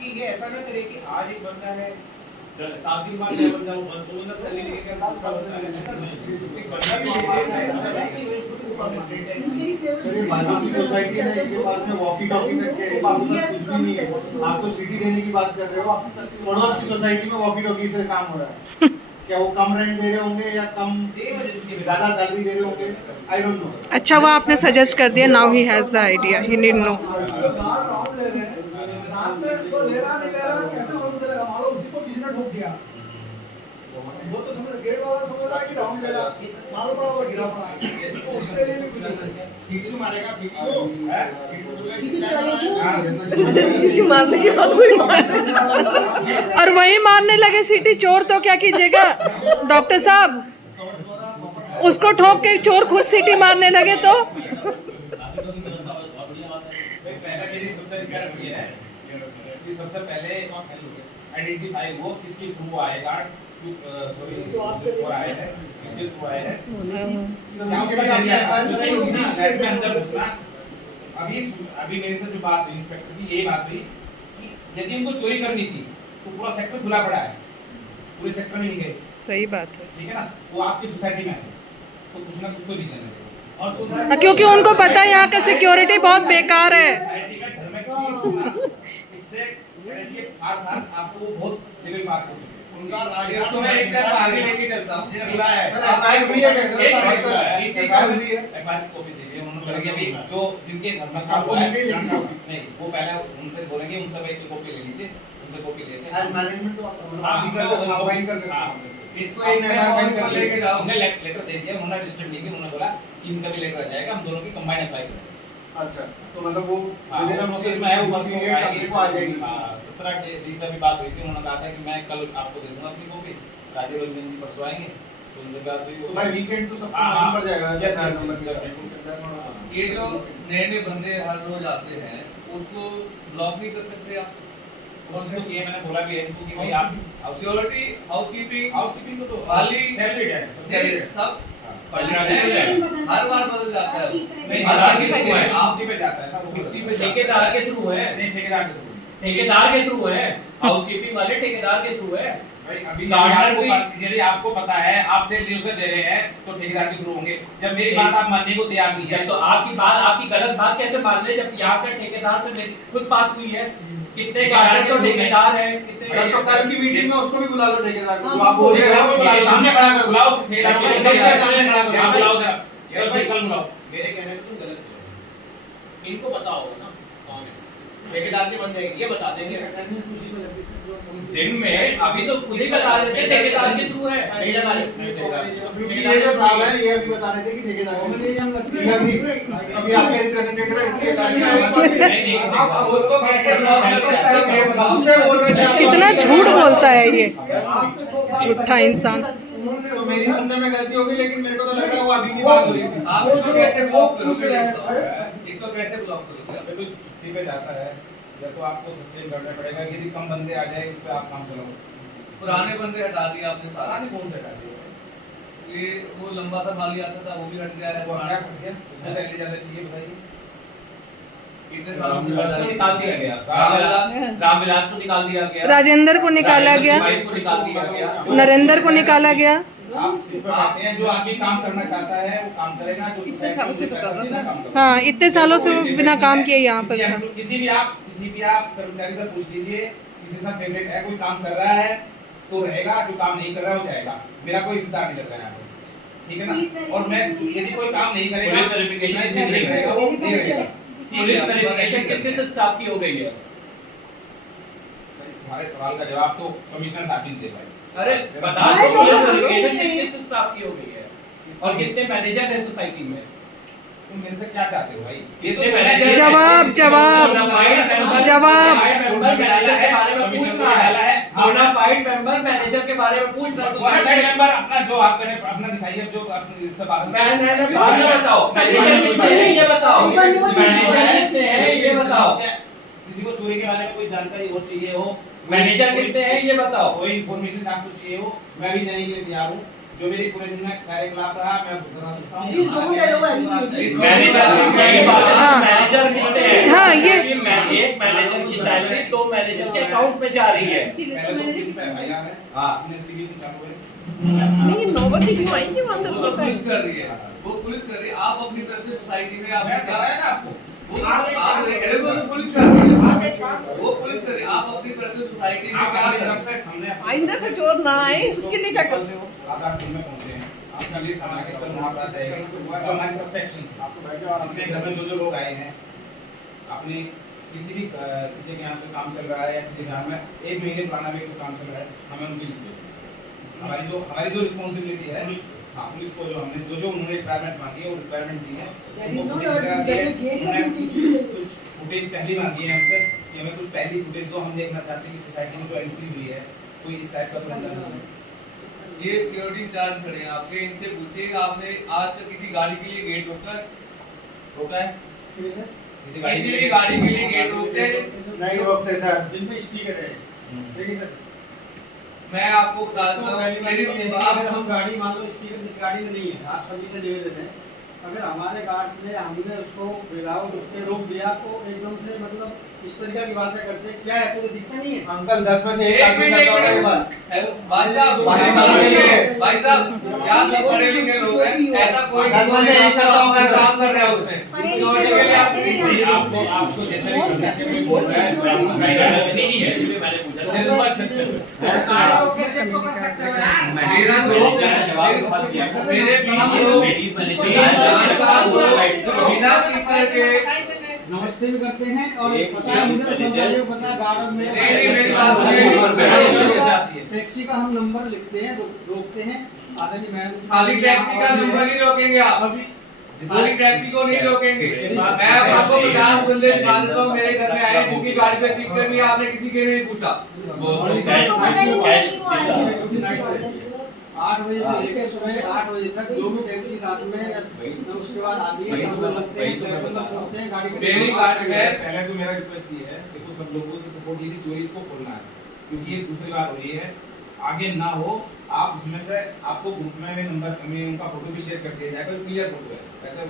कि ये ऐसा ना करे कि आज एक बंदा है 7 दिन बाद नया बंदा वो बंदा सैलरी लेके दूसरा बंदा है, ऐसा नहीं। एक बंदा भी मेंटेन है, पता है कि वो इसको भी कॉन्स्टेंट है। सर ये बाजू की सोसाइटी है ना, इनके पास में वॉकी टॉकी तक के आपके पास कुछ भी नहीं है। आप तो सिटी देने की बात कर रहे हो, पड़ोस की सोसाइटी में वॉकी टॉकी से काम हो रहा है। क्या वो कम रेंट दे रहे होंगे या कम ज्यादा सैलरी दे रहे होंगे, आई डोंट नो। अच्छा वो आपने सजेस्ट कर दिया, now he has the idea, he need no. किसी ने ठोक दिया, वो तो समझ गेट वाला समझ रहा है कि राउंड ले रहा, मारो पड़ा और गिरा पड़ा है, उसके लिए भी कुछ सीटी मारेगा, सीटी को है, सीटी मारने की बात हुई और वही मारने लगे सीटी चोर, तो क्या कीजिएगा डॉक्टर साहब? उसको ठोक के चोर खुद सीटी मारने लगे तो सबसे पहले आइडेंटिफाई वो किसके थ्रू आएगा, सॉरी थ्रू आया है, किसके थ्रू आया है, अभी मेरे से जो बात हुई इंस्पेक्टर की, यही बात हुई कि यदि उनको चोरी करनी थी तो पूरा सेक्टर खुला पड़ा है, पूरे सेक्टर में नहीं गए। सही बात है, ठीक है ना, वो आपकी सोसाइटी में है तो कुछ ना कुछ तो रीजन है। और क्योंकि उनको पता है यहाँ का सिक्योरिटी बहुत बेकार है। सोसाइटी में घर में किसी को इससे आपको वो बहुत लेवल मार्क हो चुके हैं। उनका राजनीति को मैं एक तरफ आगे लेके चलता हूँ। सर एफआईआर हुई है कैसे? एफआईआर हुई है, एफआईआर की कॉपी दे दिए उन्होंने, बोलेंगे अभी जो जिनके घर में आपको हुआ है, नहीं लिखी? नहीं वो पहले उनसे बोलेंगे, उनसे एक कॉपी ले लीजिए, उनसे कॉपी लेते हैं। एज मैनेजमेंट तो आप हाँ, वही कर सकते, आप वही कर सकते हाँ, हैं। इसको आपने एक एफआईआर साइड कर लेके दी। जाओ, उन्होंने लेटर दे दिया, उन्होंने रजिस्टर्ड नहीं किया, उन्होंने बोला कि इनका भी लेटर आ जाएगा, हम दोनों की कंबाइन अप्लाई करेंगे। अच्छा, तो मतलब वो हाँ, वो प्रोसेस में है, वो परसों पीरियड आएगी। अपने को आ जाएगी। 17 दिन से अभी बात हुई थी, उन्होंने कहा था कि मैं कल आपको दे दूंगा अपनी कॉपी, राजीव रंजन जी परसों आएंगे तो उनसे बात हुई। तो भाई वीकेंड तो सबको हाँ, मालूम पड़ जाएगा। yes, yes, नंबर yes, क्या definitely। ये जो नए नए बंदे हर रोज आते हैं उसको ब्लॉक नहीं कर सकते आप? उसको ये मैंने बोला भी है इनको कि भाई आप सिक्योरिटी, हाउसकीपिंग को तो खाली सैलरी है, सब फाइनेंशियल है, हर बार बदल जाता है। नहीं हर हर बार के कितने थ्रू है, हैं? आप पे जाता है ना, वो कितनी पे ठेकेदार के थ्रू है, नहीं ठेकेदार के थ्रू। ठेकेदार के थ्रू है, हाउसकीपिंग वाले ठेकेदार के थ्रू है। भाई अभी गार्डनर यदि आपको पता है आपसे ड्यू से दे रहे हैं तो ठेकेदार के थ्रू होंगे। जब मेरी बात आप मानने को तैयार नहीं है जब तो आपकी बात, आपकी गलत बात कैसे मान ले, जब यहाँ का ठेकेदार से मेरी खुद बात हुई है, कितने गार्डनर तो ठेकेदार है, सर तो कल की मीटिंग में उसको भी बुला लो, ठेकेदार को, हाँ, जो आप बोल रहे हो बुलाओ, सामने खड़ा कर बुलाओ ठेकेदार को, सबके सामने खड़ा करो। यहाँ बुलाओ जरा, कल से कल बुलाओ। मेरे कहने में तुम गलत हो, इनको पता होगा ना कौन है ठेकेदार के बंदे, ये बता देंगे दिन में अभी तो खुद ही बता रहे थे ठेकेदार के थ्रू है। नहीं लगा रहे। क्योंकि ये जो साहब है ये अभी बता रहे थे कि ठेकेदार अभी आपके रिप्रेजेंटेटिव है इसलिए उसको कैसे ब्लॉक कब से बोल रहे थे आप? कितना झूठ बोलता है ये झूठा इंसान। तो मेरी सुनने में गलती होगी, लेकिन मेरे को तो लग रहा है वो अभी की बात हो रही थी। आप उसको कैसे ब्लॉक करोगे? इसको कैसे ब्लॉक करोगे? अभी तो छुट्टी पे जाता है या तो आपको सस्टेन करना पड़ेगा, यदि कम बंदे आ जाए इस पे आप काम चलाओ। पुराने बंदे हटा दिए आपने सारा। पता नहीं कौन से हटा दिए, ये वो लंबा सा माली आता था वो भी हट गया है। वो क्या कर दिया, उसमें सैलरी ज्यादा चाहिए बताइए। कितने सालों से रामविलास को हटा निकाल दिया गया, रामविलास को निकाल दिया गया, राजेंद्र को निकाला गया, राजेंद्र को निकाल दिया गया, नरेंद्र को निकाला गया। आप सिर्फ कहते हैं जो आदमी काम करना चाहता है वो काम करेगा, जो इतने सालों से तो कर रहा है। हाँ, इतने सालों से वो बिना काम किए यहाँ पर था। किसी भी आप कर्मचारी से पूछ लीजिए, किसी से फेवरेट है, कोई काम कर रहा है तो रहेगा, जो काम नहीं कर रहा है वो जाएगा। मेरा कोई रिश्तेदार नहीं लग रहा है यहाँ पे, ठीक है ना। और मैं यदि कोई काम नहीं करेगा, पुलिस वेरिफिकेशन नहीं रहेगा, वो नहीं रहेगा। पुलिस वेरिफिकेशन किस किस स्टाफ की हो गई है? हमारे सवाल का जवाब तो कमिश्नर साहब ही दे पाए। अरे बता दो, पुलिस वेरिफिकेशन किस किस स्टाफ की हो गई है और कितने मैनेजर है सोसाइटी में? तुम मेरे से क्या चाहते हो भाई? कितने मैनेजर? जवाब जवाब जवाब। मेंबर मैनेजर के बारे में पूछ रहा है, बोनाफाइड मेंबर मैनेजर के बारे में पूछ रहा है। बोनाफाइड मेंबर अपना जो आप मैंने अपना दिखाइए, जो अपनी इससे बात मैंने बात बताओ, मैनेजर कितने हैं ये बताओ, मैनेजर कितने हैं ये बताओ, किसी को चोरी के बारे में कोई जानकारी हो चाहिए हो, मैनेजर कितने हैं ये बताओ। कोई इन्फॉर्मेशन आपको चाहिए हो, मैं भी देने के लिए तैयार हूँ। जो मेरी पूरे दिन में कार्यकलाप रहा मैं बता सकता हूँ। मैनेजर मिलते हैं। हाँ, ये एक मैनेजर की सैलरी 2 मैनेजर के अकाउंट में जा रही है। पहले तो किस पे आया है हाँ। इन्वेस्टिगेशन चालू है। नहीं नौबती क्यों आई कि वो तो पुलिस कर रही है, वो पुलिस कर रही है। आप अपनी तरफ से सोसाइटी में आपने मैं बताया ना आपको वो आप पुलिस कर रही है, वो पुलिस कर रही है। आप अपनी तरफ से सोसाइटी में आप क्या हमारी कर रहे तरफ हैं? से सामने आइंदा से चोर ना आए उसके लिए क्या करते हो? 7-8 दिन में पहुंचे हैं आपका लिस्ट बना के कल वहाँ पर आ जाएगा जो हमारी तरफ से एक्शन अपने घर में जो लोग आए हैं अपने किसी के यहाँ पे काम चल रहा है या किसी घर में 1 महीने पुराना भी कोई काम चल रहा है हमें उनकी लिस्ट भेजो। हमारी जो रिस्पॉन्सिबिलिटी है हाँ पुलिस को जो हमने जो उन्होंने रिक्वायरमेंट मांगी है वो रिक्वायरमेंट दी है फुटेज पहली मांगी है हमसे कि हमें कुछ पहली फुटेज दो हम देखना चाहते हैं कि सोसाइटी में जो एंट्री हुई है कोई इस टाइप का प्रॉब्लम है। ये सिक्योरिटी इंचार्ज खड़े हैं आपके, इनसे पूछिएगा आपने आज तक किसी गाड़ी के लिए गेट रोका है? किसी भी गाड़ी के लिए गेट रोकते हैं? नहीं रोकते सर। जिनपे स्पीकर है देखिए सर मैं आपको बता देता हूँ अगर हम गाड़ी मान लो स्पीकर जिस गाड़ी में नहीं है आप सभी से निवेदन है अगर हमारे गार्ड ने हमने उसको विदाउट उसके रोक दिया तो एकदम से मतलब इस तरीके की बातें करते क्या है तुझे दिखता नहीं है अंकल 10 में से एक आदमी करता होगा ये बात। भाई साहब क्या सब पढ़े लिखे लोग हैं, ऐसा कोई काम कर रहा है उसमें सिक्योरिटी के लिए आपको जैसा भी करना चाहिए बोल रहा है नहीं है मैंने पूछा दे दूंगा एक्सेप्शन मेरे बिना स्पीकर के नमस्ते भी करते हैं और पता है मुझे समझाइए पता है गार्ड में मेरी बात टैक्सी का हम नंबर लिखते हैं रोकते हैं आदमी मैडम खाली टैक्सी का नंबर नहीं रोकेंगे आप, खाली टैक्सी को नहीं रोकेंगे। मैं आपको 50 बंदे दिखा देता हूँ मेरे घर में आए जिनकी गाड़ी पे स्पीकर नहीं है, आपने किसी के नहीं पूछा। 8 बजे से लेकर सुबह 8 बजे तक जो भी टैक्सी रात में तो उसके बाद आती है सब लोग लगते हैं गाड़ी मेरी गाड़ी है पहले तो मेरा रिक्वेस्ट ये है देखो सब लोगों से सपोर्ट ये थी चोरी इसको खोलना है क्योंकि ये दूसरी बार हो रही है आगे ना हो आप उसमें से आपको ग्रुप में भी नंबर में उनका फोटो भी शेयर कर दिया जाएगा क्लियर फोटो है वैसे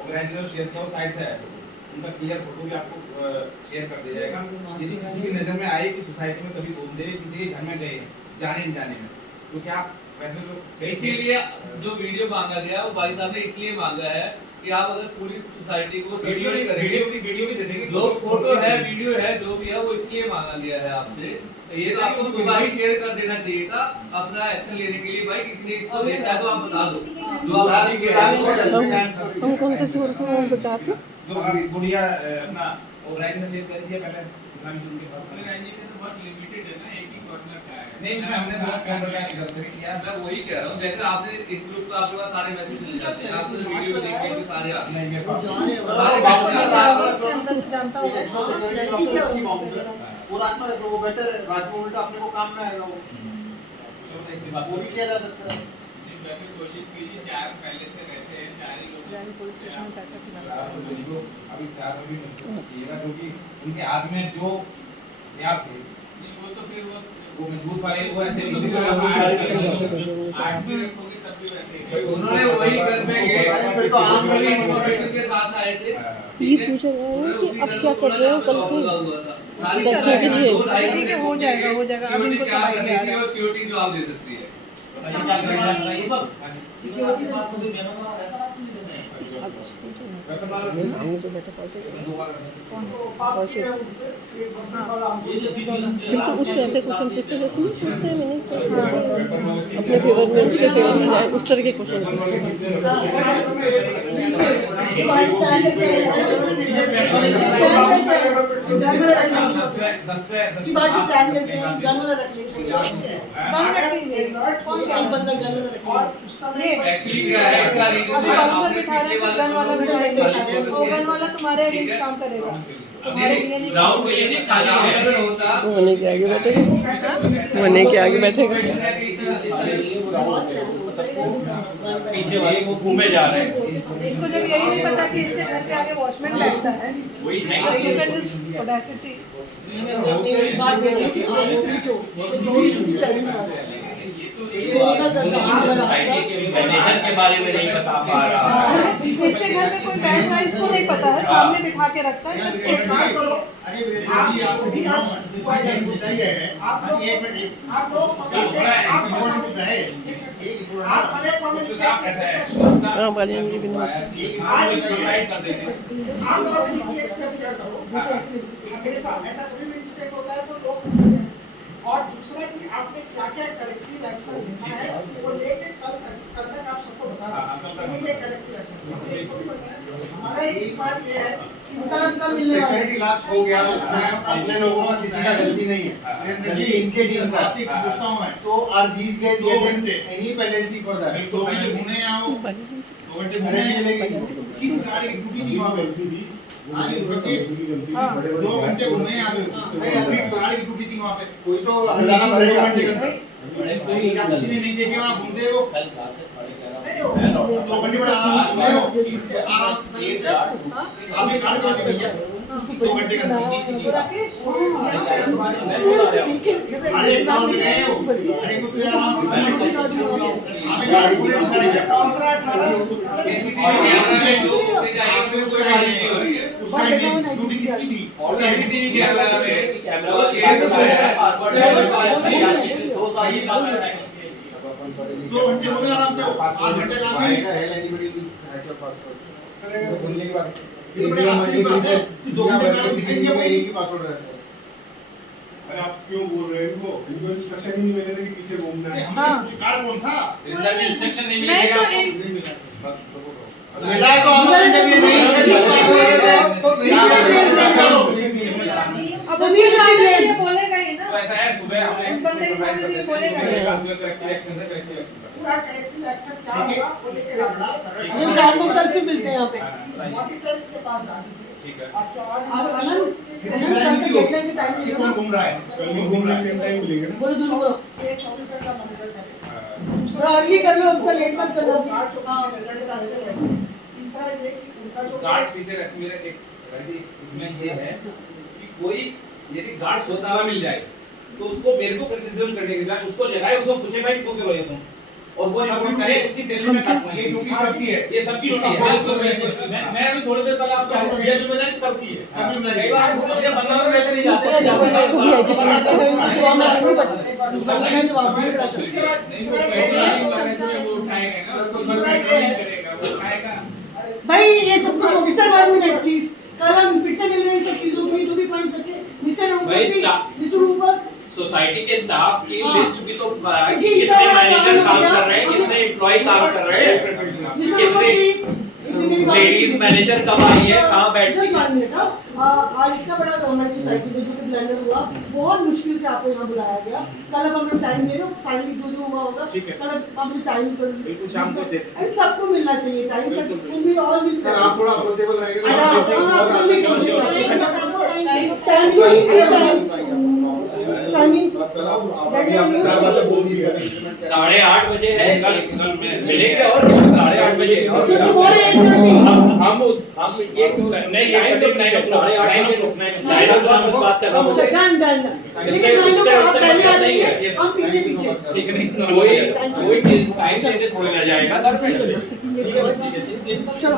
ऑर्गेनाइजर शेयर किया वो साइड से है उनका क्लियर फोटो भी आपको शेयर कर दिया जाएगा यदि किसी की नज़र में आए कि सोसाइटी में कभी घूम दे किसी के घर में गए जाने नहीं जाने में तो क्या वैसे तो इसीलिए जो वीडियो मांगा गया वो भाई साहब ने इसलिए मांगा है कि आप अगर पूरी सोसाइटी को वीडियो भी दे देंगे जो फोटो है वीडियो है जो भी है वो इसलिए मांगा गया है आपसे। ये तो आपको सुबह ही शेयर कर देना चाहिए था अपना एक्शन लेने के लिए। भाई किसी ने इसको देखा है तो आप बता दो जो आप हम कौन से चोर को बचाते? जो गुड़िया अपना ऑर्गेनाइजर शेयर कर दिया पहले इस्लामी के पास ऑर्गेनाइजेशन तो बहुत लिमिटेड है ना, एक ही कॉर्नर का है। नहीं इसमें हमने कैमरा का इधर से भी किया मैं वही कह रहा हूँ जैसे आपने इस ग्रुप पे आपके पास सारे मैसेज चले जाते हैं, आपने वीडियो में देखते हैं कि सारे आते हैं। नहीं मेरे पास अंदर से जानता होगा वो रात में वो बेटर है रात में उल्टा अपने को काम में आएगा वो भी किया जा सकता है। कोशिश कीजिए 4 पहले से रहते हैं 4 ही लोग पुलिस स्टेशन में पैसा खिला अभी 4 बजे चाहिएगा क्योंकि उनके हाथ में जो या नहीं वो तो फिर वो मजबूत पाए वो ऐसे आठ भी रखोगे तब भी रखेंगे। उन्होंने वही घर में गए इंफॉर्मेशन के साथ आए थे। ये पूछ रहे हैं कि अब क्या कर रहे हो कल से बच्चों के लिए? ठीक है हो जाएगा अब इनको सब आइडिया आ रहा है। सिक्योरिटी जवाब दे सकती है। सामने जो बैठा बिल्कुल उससे ऐसे क्वेश्चन पूछते जैसे नहीं पूछते मैंने अपने फेवर में उसके फेवर में जाए उस तरह के क्वेश्चन एक्चुअली क्या है इसका रीजन अभी बाउंसर बिठा रहे हैं गन वाला बिठाएंगे वो गन वाला तुम्हारे अगेंस्ट काम करेगा तुम्हारे लिए नहीं ग्राउंड पे ये नहीं खाली अगर होता होने के आगे बैठेगा होने के आगे बैठेगा पीछे वाले वो घूमे जा रहे हैं। इसको जब यही नहीं पता कि इसके घर के आगे वॉचमैन बैठता है वही नहीं ऑडेसिटी ये सोसाइटी के मैनेजर के बारे में नहीं बता पा रहा है। जिसके घर में कोई बैठ रहा है इसको नहीं पता है, सामने बिठा के रखता है सबको। अरे वीरेंद्र जी आपको भी एक मुद्दा ही है एक मिनट आप लोग मुद्दा है आप हमें कमेंट कैसा है उसका हाँ, एक्सरसाइज कर देते हैं। आप लोग इनिशिएट कर दिया करो। हमेशा ऐसा कभी भी इंसिडेंट होता है तो लोग करते हैं। और दूसरा कि आपने क्या क्या करेक्टिव एक्शन लेना है वो लेके कल तक आप सबको बता दें ये करेक्टिव एक्शन हमने एक को भी बताया। हमारा एक पार्ट ये है कि उनका मिलने वाला सिक्योरिटी लैप्स हो गया उसमें अपने लोगों का किसी का गलती नहीं है वीरेंद्र जी इनके टीम का पूछता हूं मैं तो are these guys get any penalty for that 2 घंटे घूमने आओ 2 घंटे घूमने किस गाड़ी की ड्यूटी नहीं वहां पे थी आगे रुके 2 घंटे घूमे यहाँ पे किस गाड़ी की ड्यूटी थी वहां पे कोई तो हरियाणा भरेगा 2 घंटे के अंदर या किसी ने नहीं देखे वहां घूमते हो 2 घंटे बड़ा आराम से हो आराम से आपने गाड़ी कहां से भैया 2 घंटे का अरे काम में गए हो अरे कुछ आराम से आपने गाड़ी पूरे खड़ी है 15-18 उस साइड में ड्यूटी किसकी थी और सीसीटीवी कैमरा में कैमरा शेयर करवाया है पासवर्ड है 2 साल की बात है 2 घंटे घूमे आराम से 8 घंटे काम नहीं अरे बोलने की बात ये तो बड़ी आश्चर्य की बात है कि 2 घंटे गाड़ी दिखाई नहीं एक ही पासवर्ड रहता है अरे आप क्यों बोल रहे हो इनको इंस्ट्रक्शन ही नहीं मिले थे कि पीछे घूमना है हमने कुछ गार्ड कौन था रिजल्ट इंस्ट्रक्शन नहीं नहीं तो मिलेगा मिला तो आप इंटरव्यू नहीं अब उसके सामने ये बोलेगा ही ना। तो ऐसा है सुबह हमने उस बंदे के सामने ये बोलेगा ही। करेक्टिव एक्शन है करेक्टिव एक्शन पूरा करेक्टिव एक्शन क्या होगा वो लेके आना ये शाम को कल फिर मिलते हैं यहाँ पे। मॉनिटर के पास डाल दीजिए ठीक है और जो और अब ये कौन घूम रहा है कल नहीं घूमना सेम टाइम मिलेंगे ना बोलो दूसरा ये 24 घंटा मॉनिटर करें दूसरा अर्ली कर लो उनका लेट मत करना। गार्ड जो पीछे रिजल्ट डालते हैं वैसे तीसरा ये कि उनका जो गार्ड पीछे रख मेरा एक राजी इसमें ये है कि कोई यदि गार्ड सोता हुआ मिल जाए तो उसको मेरे को क्रिटिसिज्म करने के बाद उसको जगाए उसको पूछे भाई सो क्यों रहे तुम और वो रिपोर्ट करे उसकी सैलरी में काटना ये ड्यूटी सबकी है ये सबकी ड्यूटी है बिल्कुल मैं अभी थोड़ी देर पहले आपको कहा ये जिम्मेदारी सबकी है सबकी जिम्मेदारी कई बार मुझे बंदा में वैसे नहीं जाते उसके बाद तीसरा ये है वो उठाएगा ना दूसरा ये है करेगा वो उठाएगा भाई ये सब कुछ ऑफिसर 1 मिनट प्लीज। कल हम फिर से मिल रहे हैं सब चीजों के जो भी पॉइंट सके मिस्टर भाई, ऊपर स्टाफ- मिस्टर ऊपर सोसाइटी के स्टाफ की हाँ। लिस्ट भी तो कि कितने मैनेजर काम कर रहे हैं कितने एम्प्लॉय काम कर रहे हैं मिस्टर ऊपर कितने प्लीज लेडीज मैनेजर कब आई है कहाँ बैठती जस्ट है 1 मिनट। आज इतना बड़ा गवर्नमेंट सोसाइटी में जो कि ब्लंडर हुआ बहुत मुश्किल से आपको यहाँ बुलाया गया। कल अब हमें टाइम दे दो फाइनली जो हुआ होगा ठीक है। कल अब हमें टाइम कर बिल्कुल शाम को देते एंड सबको मिलना चाहिए टाइम तक and we all will sir आप थोड़ा अप्रोचेबल टाइमिंग अभी आपने 4 बातें बोल दी 8:30 बजे है मिलेंगे और क्या 8:30 बजे और tomorrow 8:30 हम ये नहीं टाइम तो नहीं 8:30 9 o'clock बात कर रहा हूँ डन डन इससे मतलब नहीं है हम पीछे पीछे ठीक नहीं कोई टाइम लेने थोड़ी ना जाएगा चलो